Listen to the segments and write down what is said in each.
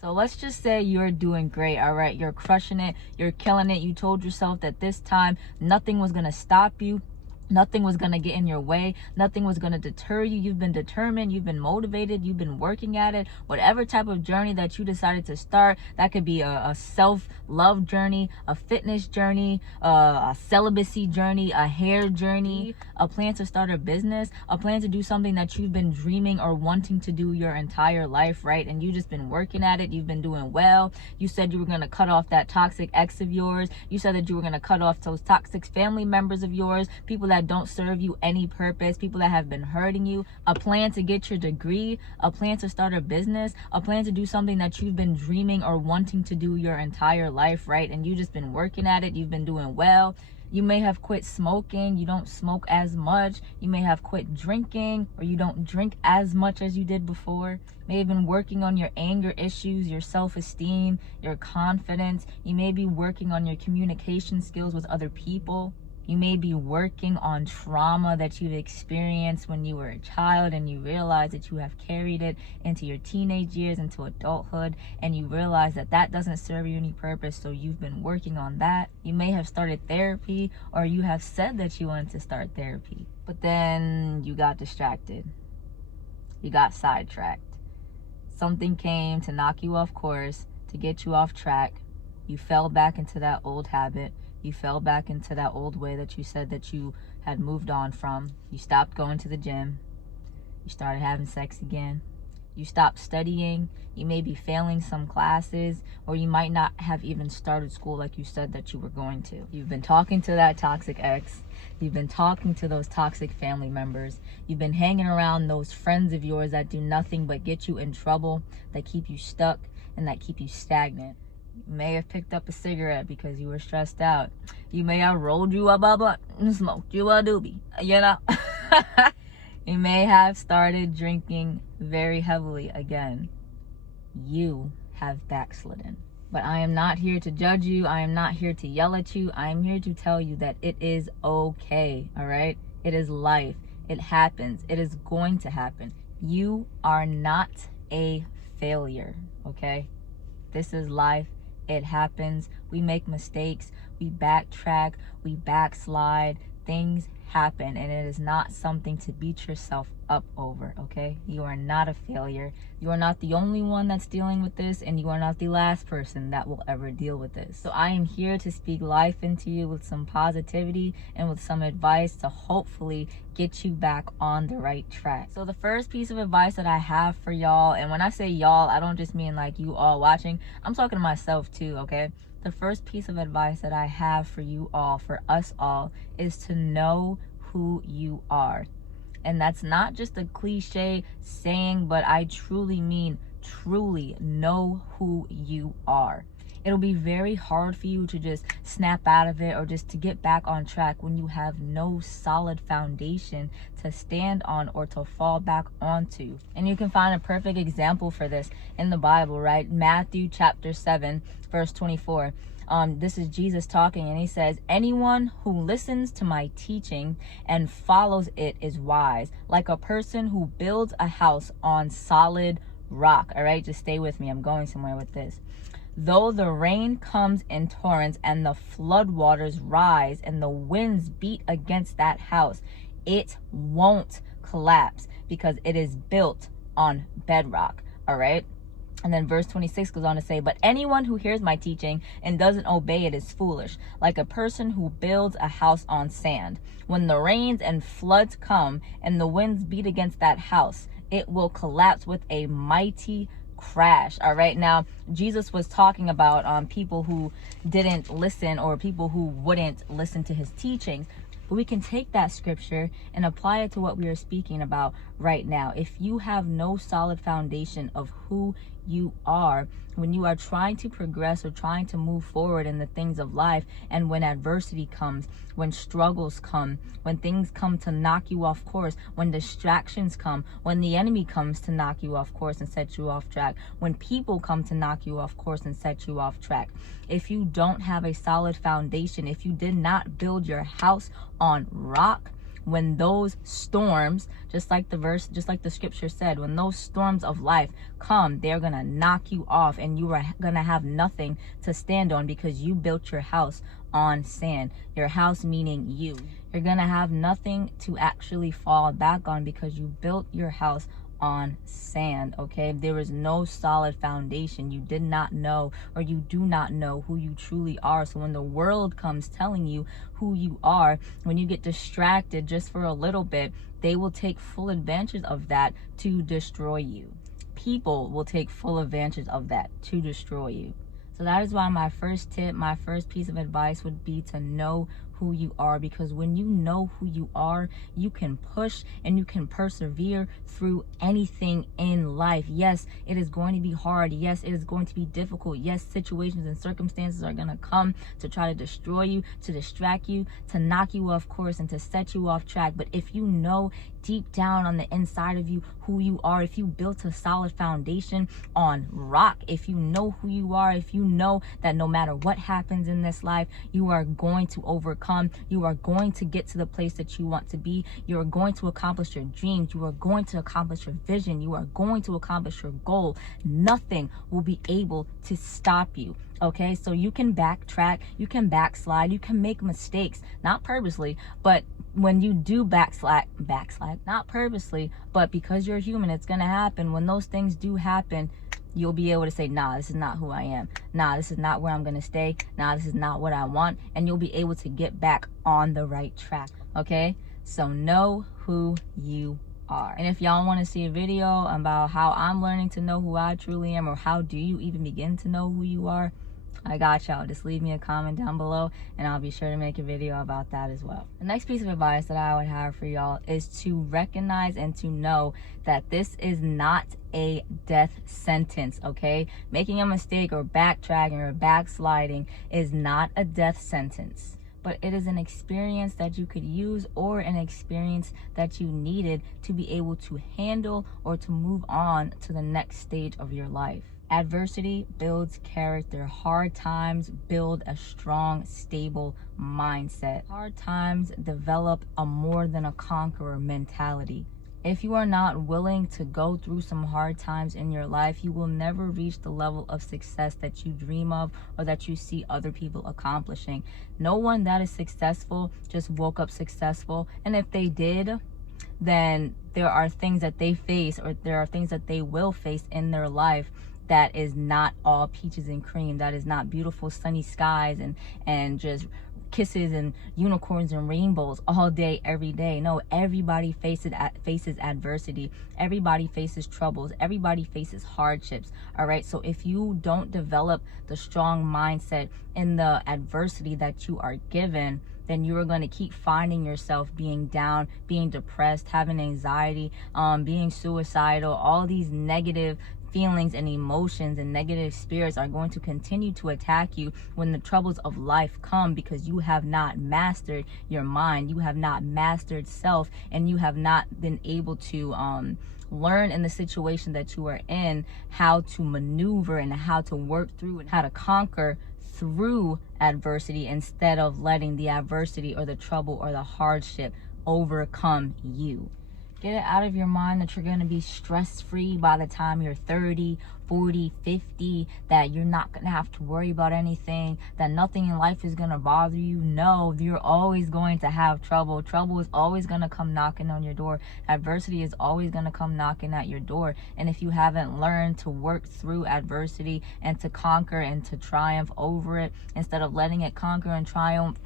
So let's just say you're doing great, all right? You're crushing it. You're killing it. You told yourself that this time nothing was going to stop you. Nothing was going to get in your way. Nothing was going to deter you. You've been determined. You've been motivated. You've been working at it. Whatever type of journey that you decided to start, that could be a self-love journey, a fitness journey, a celibacy journey, a hair journey, a plan to start a business, a plan to do something that you've been dreaming or wanting to do your entire life, right? And you've just been working at it. You've been doing well. You said you were going to cut off that toxic ex of yours. You said that you were going to cut off those toxic family members of yours, people that don't serve you any purpose, people that have been hurting you, a plan to get your degree, a plan to start a business, a plan to do something that you've been dreaming or wanting to do your entire life, right? And you've just been working at it. You've been doing well. You may have quit smoking. You don't smoke as much. You may have quit drinking, or you don't drink as much as you did before. May have been working on your anger issues, your self-esteem, your confidence. You may be working on your communication skills with other people. You may be working on trauma that you've experienced when you were a child, and you realize that you have carried it into your teenage years, into adulthood, and you realize that that doesn't serve you any purpose, so you've been working on that. You may have started therapy, or you have said that you wanted to start therapy, but then you got distracted. You got sidetracked. Something came to knock you off course, to get you off track. You fell back into that old habit. You fell back into that old way that you said that you had moved on from. You stopped going to the gym. You started having sex again. You stopped studying. You may be failing some classes, or you might not have even started school like you said that you were going to. You've been talking to that toxic ex. You've been talking to those toxic family members. You've been hanging around those friends of yours that do nothing but get you in trouble, that keep you stuck, and that keep you stagnant. You may have picked up a cigarette because you were stressed out. You may have rolled you a blunt and smoked you a doobie, you know. You may have started drinking very heavily again. You have backslidden. But I am not here to judge you. I am not here to yell at you. I am here to tell you that it is okay, all right? It is life. It happens. It is going to happen. You are not a failure, okay? This is life. It happens. We make mistakes. We backtrack. We backslide. Things happen, and it is not something to beat yourself up over, okay? You are not a failure. You are not the only one that's dealing with this, and you are not the last person that will ever deal with this. So I am here to speak life into you with some positivity and with some advice to hopefully get you back on the right track. So the first piece of advice that I have for y'all, and when I say y'all, I don't just mean like you all watching. I'm talking to myself too, okay? The first piece of advice that I have for you all, for us all, is to know who you are. And that's not just a cliche saying, but I truly mean truly know who you are. It'll be very hard for you to just snap out of it or just to get back on track when you have no solid foundation to stand on or to fall back onto. And you can find a perfect example for this in the Bible, right? Matthew chapter 7, verse 24. This is Jesus talking, and he says, anyone who listens to my teaching and follows it is wise, like a person who builds a house on solid rock. All right, just stay with me. I'm going somewhere with this. Though the rain comes in torrents and the floodwaters rise and the winds beat against that house, it won't collapse because it is built on bedrock. All right. And then verse 26 goes on to say, but anyone who hears my teaching and doesn't obey it is foolish, like a person who builds a house on sand. When the rains and floods come and the winds beat against that house, it will collapse with a mighty crash. All right. Now, Jesus was talking about people who didn't listen, or people who wouldn't listen to his teachings. But we can take that scripture and apply it to what we are speaking about right now. If you have no solid foundation of who you are, when you are trying to progress or trying to move forward in the things of life, and when adversity comes, when struggles come, when things come to knock you off course, when distractions come, when the enemy comes to knock you off course and set you off track, when people come to knock you off course and set you off track, if you don't have a solid foundation, if you did not build your house on rock, when those storms, just like the scripture said, when those storms of life come, they're gonna knock you off, and you are gonna have nothing to stand on because you built your house on sand. Your house meaning you. You're gonna have nothing to actually fall back on because you built your house on sand. Okay, there is no solid foundation. You did not know, or you do not know who you truly are. So when the world comes telling you who you are, when you get distracted just for a little bit, they will take full advantage of that to destroy you. People will take full advantage of that to destroy you. So that is why my first tip, my first piece of advice would be to know who you are, because when you know who you are, you can push and you can persevere through anything in life. Yes, it is going to be hard. Yes, it is going to be difficult. Yes, situations and circumstances are going to come to try to destroy you, to distract you, to knock you off course, and to set you off track. But if you know deep down on the inside of you who you are, if you built a solid foundation on rock, if you know who you are, if you know that no matter what happens in this life, you are going to overcome, you are going to get to the place that you want to be, you are going to accomplish your dreams, you are going to accomplish your vision, you are going to accomplish your goal. Nothing will be able to stop you. Okay, so you can backtrack, you can backslide, you can make mistakes, not purposely, but when you do backslide, not purposely, but because you're human, it's gonna happen. When those things do happen, you'll be able to say, nah, this is not who I am. Nah, this is not where I'm gonna stay. Nah, this is not what I want. And you'll be able to get back on the right track. Okay, so know who you are. And if y'all want to see a video about how I'm learning to know who I truly am, or how do you even begin to know who you are, I got y'all. Just leave me a comment down below and I'll be sure to make a video about that as well. The next piece of advice that I would have for y'all is to recognize and to know that this is not a death sentence, okay? Making a mistake or backtracking or backsliding is not a death sentence, but it is an experience that you could use, or an experience that you needed to be able to handle or to move on to the next stage of your life. Adversity builds character. Hard times build a strong, stable mindset. Hard times develop a more than a conqueror mentality. If you are not willing to go through some hard times in your life, you will never reach the level of success that you dream of or that you see other people accomplishing. No one that is successful just woke up successful. And if they did, then there are things that they face, or there are things that they will face in their life that is not all peaches and cream, that is not beautiful sunny skies and just kisses and unicorns and rainbows all day, every day. No, everybody faces adversity. Everybody faces troubles. Everybody faces hardships. All right. So if you don't develop the strong mindset in the adversity that you are given, then you are going to keep finding yourself being down, being depressed, having anxiety, being suicidal. All these negative feelings and emotions and negative spirits are going to continue to attack you when the troubles of life come, because you have not mastered your mind, you have not mastered self, and you have not been able to learn in the situation that you are in how to maneuver and how to work through and how to conquer through adversity, instead of letting the adversity or the trouble or the hardship overcome you. Get it out of your mind that you're going to be stress-free by the time you're 30, 40, 50, that you're not going to have to worry about anything, that nothing in life is going to bother you. No, you're always going to have trouble. Trouble is always going to come knocking on your door. Adversity is always going to come knocking at your door. And if you haven't learned to work through adversity and to conquer and to triumph over it, instead of letting it conquer and triumph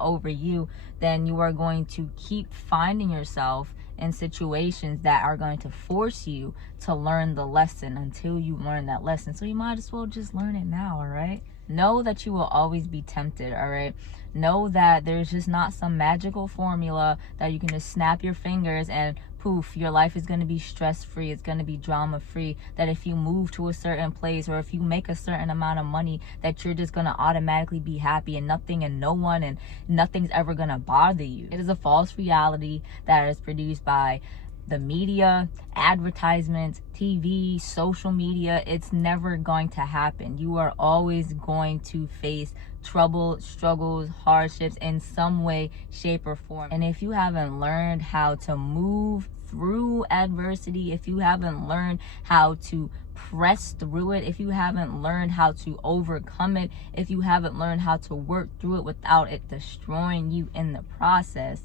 over you, then you are going to keep finding yourself in situations that are going to force you to learn the lesson until you learn that lesson. So you might as well just learn it now. All right, know that you will always be tempted. All right, know that there's just not some magical formula that you can just snap your fingers and poof, your life is going to be stress-free, it's going to be drama-free, that if you move to a certain place or if you make a certain amount of money, that you're just going to automatically be happy, and nothing and no one and nothing's ever going to bother you. It is a false reality that is produced by the media, advertisements, TV, social media. It's never going to happen. You are always going to face trouble, struggles, hardships in some way, shape, or form. And if you haven't learned how to move through adversity, if you haven't learned how to press through it, if you haven't learned how to overcome it, if you haven't learned how to work through it without it destroying you in the process,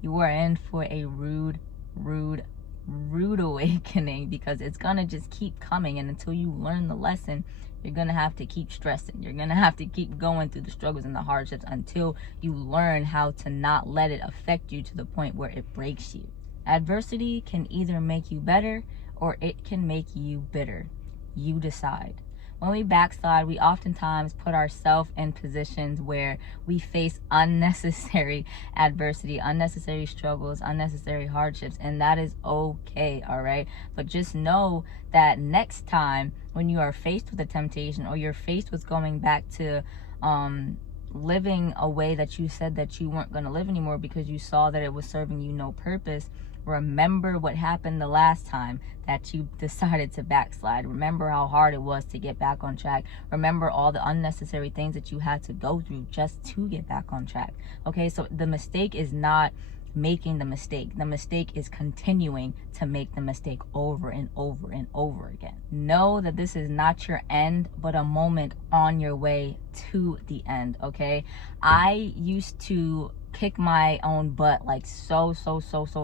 you are in for a rude awakening, because it's gonna just keep coming. And until you learn the lesson, you're gonna have to keep stressing. You're gonna have to keep going through the struggles and the hardships until you learn how to not let it affect you to the point where it breaks you. Adversity can either make you better or it can make you bitter. You decide. When we backslide, we oftentimes put ourselves in positions where we face unnecessary adversity, unnecessary struggles, unnecessary hardships, and that is okay, all right? But just know that next time when you are faced with a temptation, or you're faced with going back to living a way that you said that you weren't going to live anymore because you saw that it was serving you no purpose, remember what happened the last time that you decided to backslide. Remember how hard it was to get back on track. Remember all the unnecessary things that you had to go through just to get back on track. Okay, so the mistake is not making the mistake. The mistake is continuing to make the mistake over and over and over again. Know that this is not your end, but a moment on your way to the end, okay? I used to kick my own butt like so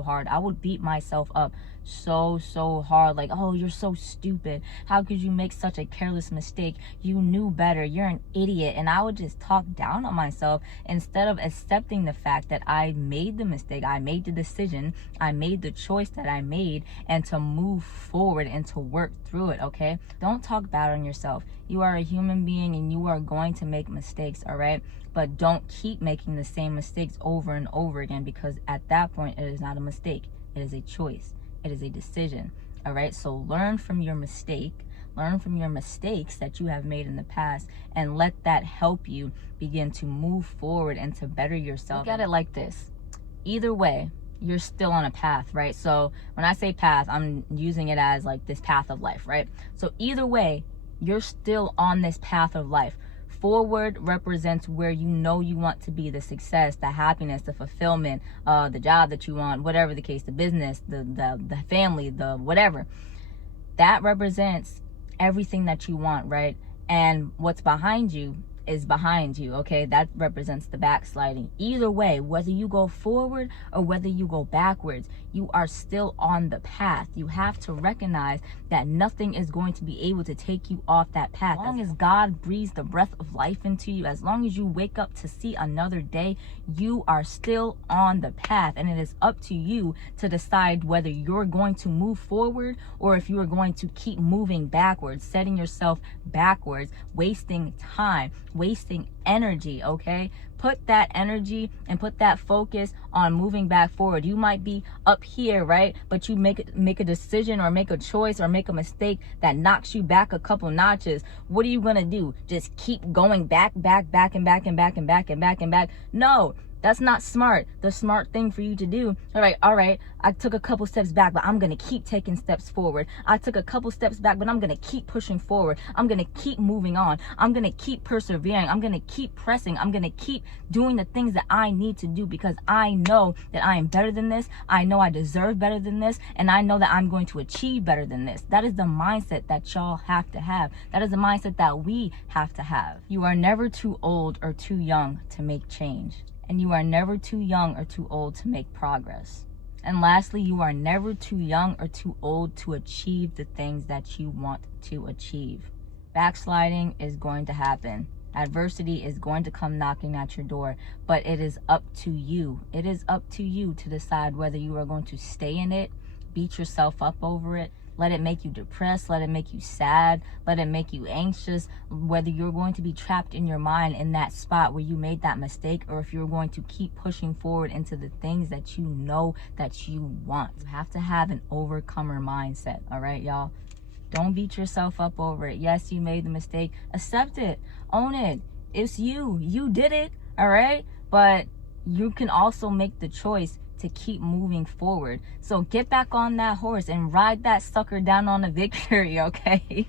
hard. I would beat myself up so hard, like, oh, you're so stupid, how could you make such a careless mistake, you knew better, you're an idiot. And I would just talk down on myself instead of accepting the fact that I made the mistake, I made the decision, I made the choice that I made, and to move forward and to work through it. Okay, don't talk bad on yourself. You are a human being and you are going to make mistakes, all right? But don't keep making the same mistakes over and over again, because at that point it is not a mistake, it is a choice, it is a decision. All right, so learn from your mistake, learn from your mistakes that you have made in the past, and let that help you begin to move forward and to better yourself. Look at it like this: either way, you're still on a path, right? So when I say path, I'm using it as like this path of life, right? So either way, you're still on this path of life. Forward represents where you know you want to be, the success, the happiness, the fulfillment, the job that you want, whatever the case, the business, the family, the whatever. That represents everything that you want, right? And what's behind you is behind you, okay? That represents the backsliding. Either way, whether you go forward or whether you go backwards, you are still on the path. You have to recognize that nothing is going to be able to take you off that path. As long as God breathes the breath of life into you, as long as you wake up to see another day, you are still on the path. And it is up to you to decide whether you're going to move forward or if you are going to keep moving backwards, setting yourself backwards, wasting time, wasting energy. Okay, put that energy and put that focus on moving back forward. You might be up here, right? But you make a decision or make a choice or make a mistake that knocks you back a couple notches. What are you gonna do? Just keep going back? No, that's not smart. The smart thing for you to do, all right, I took a couple steps back, but I'm going to keep taking steps forward. I took a couple steps back, but I'm going to keep pushing forward. I'm going to keep moving on. I'm going to keep persevering. I'm going to keep pressing. I'm going to keep doing the things that I need to do, because I know that I am better than this. I know I deserve better than this. And I know that I'm going to achieve better than this. That is the mindset that y'all have to have. That is the mindset that we have to have. You are never too old or too young to make change. And you are never too young or too old to make progress. And lastly, you are never too young or too old to achieve the things that you want to achieve. Backsliding is going to happen. Adversity is going to come knocking at your door, but it is up to you. It is up to you to decide whether you are going to stay in it, beat yourself up over it, let it make you depressed, let it make you sad, let it make you anxious, whether you're going to be trapped in your mind in that spot where you made that mistake, or if you're going to keep pushing forward into the things that you know that you want. You have to have an overcomer mindset, all right, y'all? Don't beat yourself up over it. Yes, you made the mistake. Accept it. Own it. It's you. You did it, all right? But you can also make the choice to keep moving forward. So get back on that horse and ride that sucker down on a victory, okay?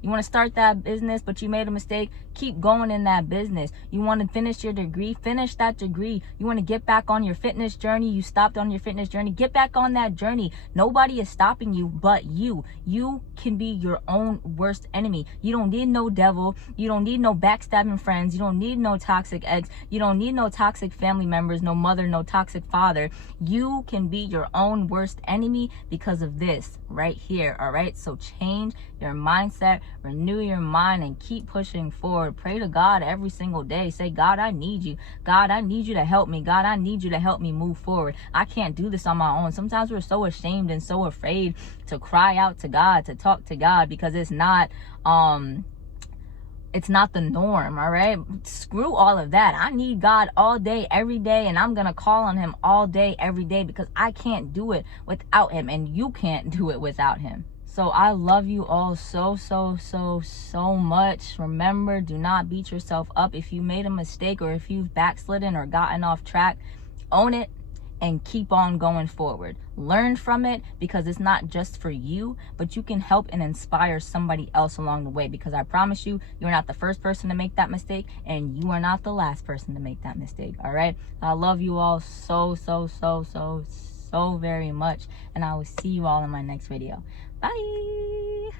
You want to start that business, but you made a mistake, keep going in that business. You want to finish your degree, finish that degree. You want to get back on your fitness journey, you stopped on your fitness journey, get back on that journey. Nobody is stopping you but you. You can be your own worst enemy. You don't need no devil. You don't need no backstabbing friends. You don't need no toxic ex. You don't need no toxic family members, no mother, no toxic father. You can be your own worst enemy because of this right here, all right? So change your mindset, renew your mind, and keep pushing forward. Pray to God every single day. Say, God, I need you. God, I need you to help me. God, I need you to help me move forward. I can't do this on my own. Sometimes we're so ashamed and so afraid to cry out to God, to talk to God, because it's not the norm, all right? Screw all of that. I need God all day, every day, and I'm going to call on him all day, every day, because I can't do it without him, and you can't do it without him. So I love you all so much. Remember, do not beat yourself up. If you made a mistake, or if you've backslidden or gotten off track, own it and keep on going forward. Learn from it, because it's not just for you, but you can help and inspire somebody else along the way, because I promise you, you're not the first person to make that mistake, and you are not the last person to make that mistake. All right, I love you all so very much, and I will see you all in my next video. Bye.